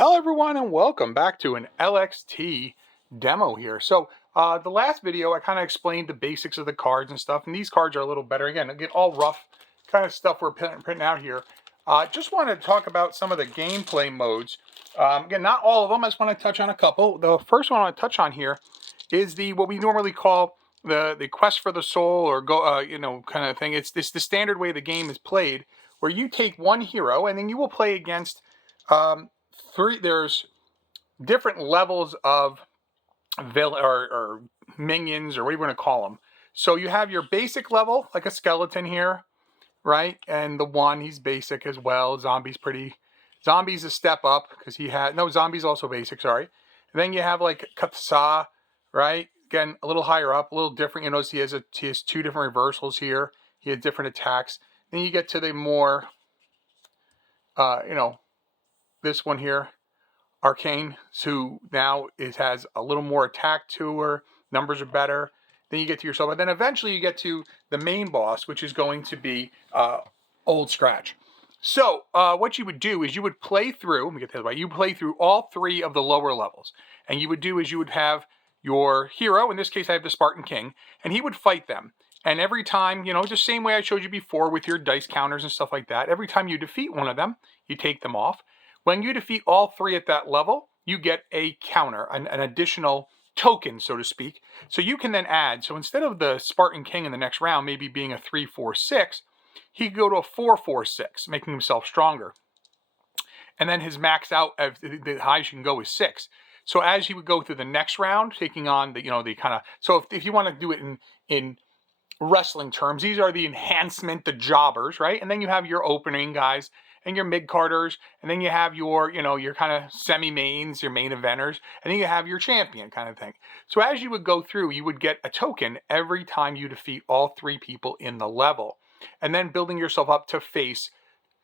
Hello everyone and welcome back to an LXT demo here. The last video I kind of explained the basics of the cards and stuff, and these cards are a little better. Again, get all rough kind of stuff we're printing out here. Just wanted to talk about some of the gameplay modes. Again, not all of them. I just want to touch on a couple. The first one I want to touch on here is what we normally call the quest for the soul, or kind of thing. It's the standard way the game is played, where you take one hero and then you will play against there's different levels of villain or minions, or what do you want to call them. So you have your basic level, like a skeleton here, right? And he's basic as well. Zombie's a step up because Zombie's also basic, sorry. And then you have like Katsa, right? Again, a little higher up, a little different. You notice he has two different reversals here. He has different attacks. Then you get to the more, this one here, Arcane, who now has a little more attack to her. Numbers are better. Then you get to yourself, but then eventually you get to the main boss, which is going to be Old Scratch. So what you would do is you would play through. Let me get that right. You play through all three of the lower levels, and you would have your hero. In this case, I have the Spartan King, and he would fight them. And every time, the same way I showed you before with your dice counters and stuff like that, every time you defeat one of them, you take them off. When you defeat all three at that level, you get a counter, an additional token, so to speak. So you can then add. So instead of the Spartan King in the next round maybe being a 3-4-6, he could go to a 4-4-6, making himself stronger. And then his max out, the highest you can go is 6. So as he would go through the next round, taking on the kind of, so if you want to do it in wrestling terms, these are the enhancement, the jobbers, right? And then you have your opening guys and your mid-carders, and then you have your kind of semi-mains, your main eventers, and then you have your champion kind of thing. So as you would go through, you would get a token every time you defeat all three people in the level, and then building yourself up to face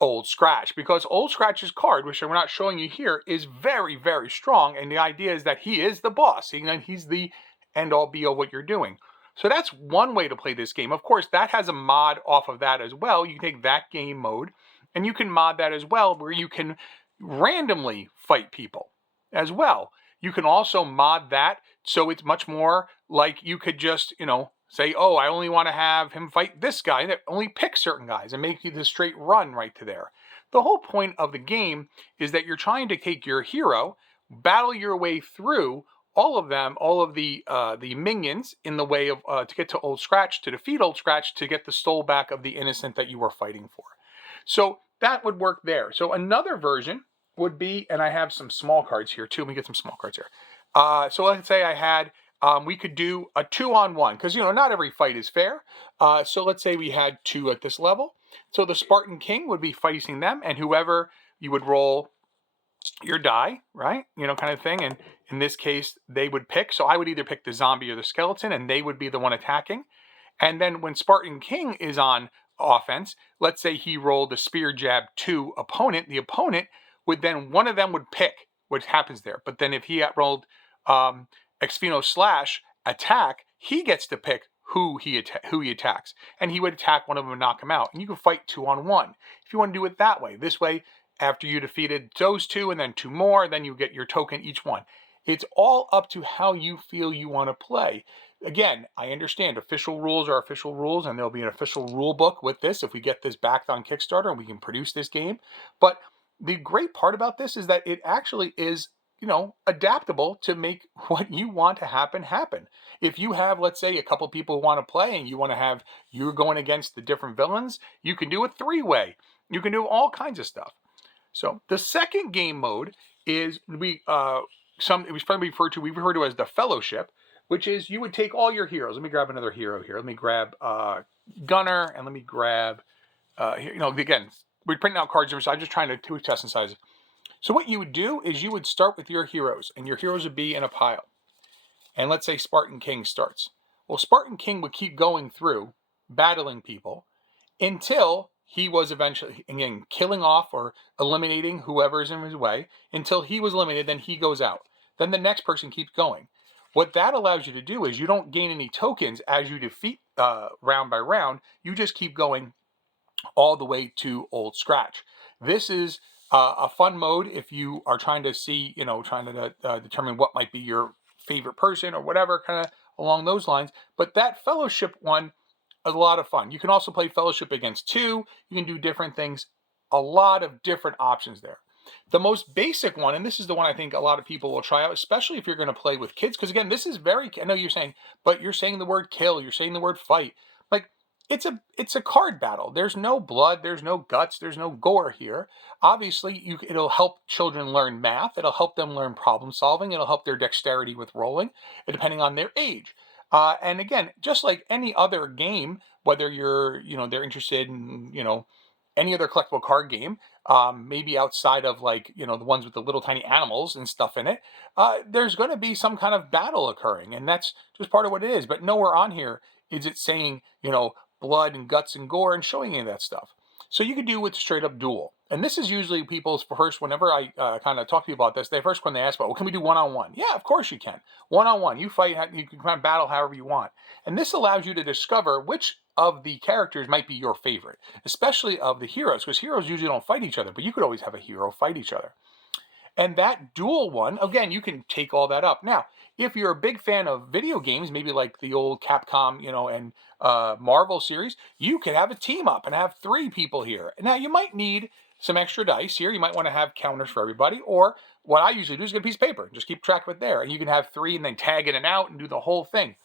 Old Scratch, because Old Scratch's card, which we're not showing you here, is very, very strong, and the idea is that he is the boss. He's the end-all, be-all what you're doing. So that's one way to play this game. Of course, that has a mod off of that as well. You can take that game mode, and you can mod that as well, where you can randomly fight people as well. You can also mod that so it's much more like you could just, say, oh, I only want to have him fight this guy, and only pick certain guys and make you the straight run right to there. The whole point of the game is that you're trying to take your hero, battle your way through all of the minions in the way of to get to Old Scratch, to defeat Old Scratch, to get the soul back of the innocent that you were fighting for. So that would work there. So another version would be, and I have some small cards here too. Let me get some small cards here. So let's say I had, we could do a 2-on-1, because not every fight is fair. So let's say we had 2 at this level. So the Spartan King would be facing them, and whoever you would roll your die, right? Kind of thing. And in this case, they would pick. So I would either pick the zombie or the skeleton, and they would be the one attacking. And then when Spartan King is on offense, let's say he rolled a spear jab to opponent, the opponent would then, one of them would pick what happens there. But then if he rolled Exfino slash attack, he gets to pick who he attacks, and he would attack one of them and knock him out. And you can fight 2-on-1 if you want to do it that way. This way, after you defeated those 2 and then 2 more, then you get your token each one. It's all up to how you feel you want to play. Again, I understand official rules are official rules, and there'll be an official rule book with this if we get this backed on Kickstarter and we can produce this game. But the great part about this is that it actually is, adaptable to make what you want to happen. If you have, let's say, a couple people who want to play and you're going against the different villains, you can do a 3-way. You can do all kinds of stuff. So the second game mode is we refer to as the Fellowship, which is you would take all your heroes. Let me grab another hero here. Let me grab Gunner, and let me grab again, we're printing out cards, so I'm just trying to test and size. So what you would do is you would start with your heroes, and your heroes would be in a pile. And let's say Spartan King starts. Well, Spartan King would keep going through, battling people, until he was eventually, again, killing off or eliminating whoever's in his way, until he was eliminated, then he goes out. Then the next person keeps going. What that allows you to do is you don't gain any tokens as you defeat round by round. You just keep going all the way to Old Scratch. This is A fun mode if you are trying to see, trying to determine what might be your favorite person or whatever, kind of along those lines. But that fellowship one is a lot of fun. You can also play fellowship against two. You can do different things. A lot of different options there. The most basic one, and this is the one I think a lot of people will try out, especially if you're going to play with kids, because again, this is very. I know you're saying, but you're saying the word kill, you're saying the word fight. Like it's a card battle. There's no blood, there's no guts, there's no gore here. Obviously, it'll help children learn math. It'll help them learn problem solving. It'll help their dexterity with rolling, depending on their age. And again, just like any other game, whether they're interested in, any other collectible card game, maybe outside of like, the ones with the little tiny animals and stuff in it, there's going to be some kind of battle occurring. And that's just part of what it is. But nowhere on here is it saying, blood and guts and gore and showing any of that stuff. So you could do with straight up duel. And this is usually people's first, whenever I kind of talk to people about this, they first when they ask about, well, can we do one-on-one? Yeah, of course you can. One-on-one, you fight, you can kind of battle however you want. And this allows you to discover which of the characters might be your favorite, especially of the heroes, because heroes usually don't fight each other, but you could always have a hero fight each other. And that dual one, again, you can take all that up. Now, if you're a big fan of video games, maybe like the old Capcom, and Marvel series, you could have a team up and have 3 people here. Now, you might need some extra dice here. You might want to have counters for everybody. Or what I usually do is get a piece of paper, just keep track of it there. And you can have 3 and then tag in and out and do the whole thing.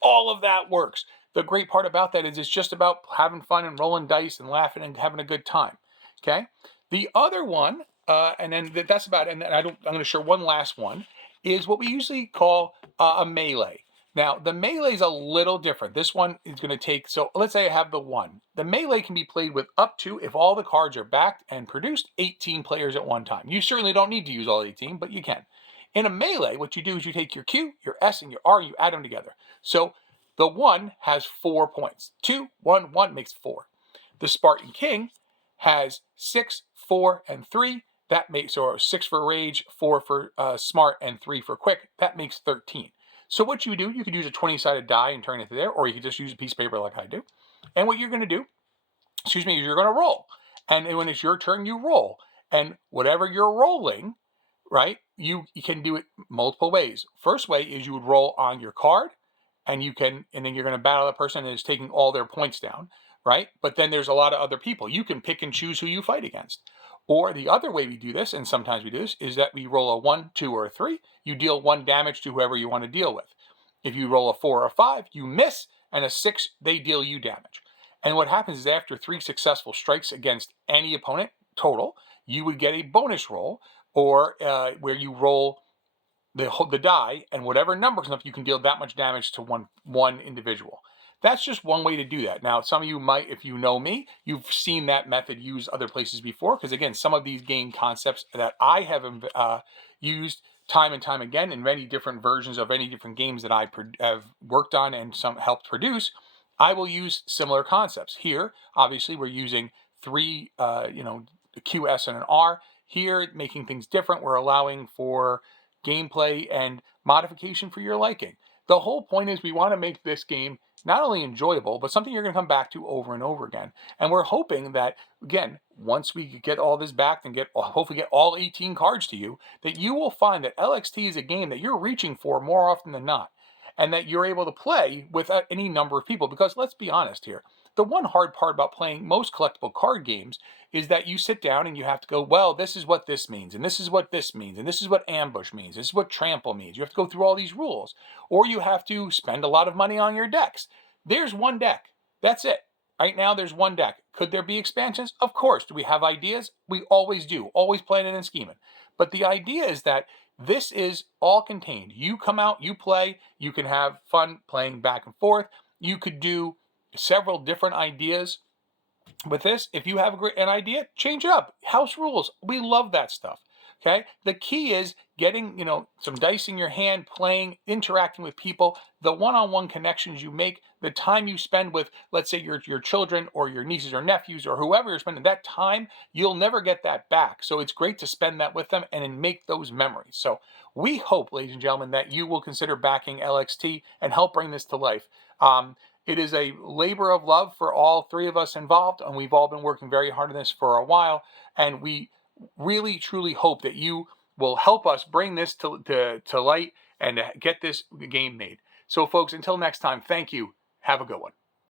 All of that works. The great part about that is it's just about having fun and rolling dice and laughing and having a good time. Okay. The other one, and then that's about it. And I'm going to share one last one, is what we usually call a melee. Now, the melee is a little different. This one is going to take, so let's say I have the 1. The melee can be played with up to, if all the cards are backed and produced, 18 players at one time. You certainly don't need to use all 18, but you can. In a melee, what you do is you take your Q, your S, and your R, and you add them together. So the 1 has 4 points. 2, 1, 1 makes 4. The Spartan King has 6, 4, and 3. That makes, so 6 for rage, 4 for smart, and 3 for quick. That makes 13. So what you do, you could use a 20-sided die and turn it to there, or you could just use a piece of paper like I do. And what you're going to do, is you're going to roll. And when it's your turn, you roll. And whatever you're rolling, right, you can do it multiple ways. First way is you would roll on your card, and then you're going to battle the person that is taking all their points down, right? But then there's a lot of other people. You can pick and choose who you fight against. Or the other way we do this, and sometimes we do this, is that we roll a 1, 2, or a 3. You deal 1 damage to whoever you want to deal with. If you roll a 4 or a 5, you miss, and a 6, they deal you damage. And what happens is after 3 successful strikes against any opponent total, you would get a bonus roll, or where you roll the die, and whatever number comes up, you can deal that much damage to one individual. That's just one way to do that. Now, some of you might, if you know me, you've seen that method used other places before, because again, some of these game concepts that I have used time and time again in many different versions of any different games that I have worked on and some helped produce, I will use similar concepts. Here, obviously, we're using 3, a Q, S, and an R. Here, making things different, we're allowing for gameplay and modification for your liking. The whole point is we want to make this game not only enjoyable, but something you're going to come back to over and over again. And we're hoping that, again, once we get all this back and hopefully get all 18 cards to you, that you will find that LXT is a game that you're reaching for more often than not, and that you're able to play with any number of people. Because let's be honest here, the one hard part about playing most collectible card games is that you sit down and you have to go, well, this is what this means, and this is what this means, and this is what ambush means, this is what trample means. You have to go through all these rules, or you have to spend a lot of money on your decks. There's one deck. That's it. Right now, there's one deck. Could there be expansions? Of course. Do we have ideas? We always do. Always planning and scheming. But the idea is that this is all contained. You come out, you play, you can have fun playing back and forth. You could do several different ideas with this. If you have an idea, change it up. House rules. We love that stuff. Okay. The key is getting, some dice in your hand, playing, interacting with people, the one-on-one connections you make, the time you spend with, let's say, your children or your nieces or nephews or whoever you're spending that time, you'll never get that back. So it's great to spend that with them and make those memories. So we hope, ladies and gentlemen, that you will consider backing LXT and help bring this to life. It is a labor of love for all 3 of us involved, and we've all been working very hard on this for a while, and we really, truly hope that you will help us bring this to light and get this game made. So, folks, until next time, thank you. Have a good one.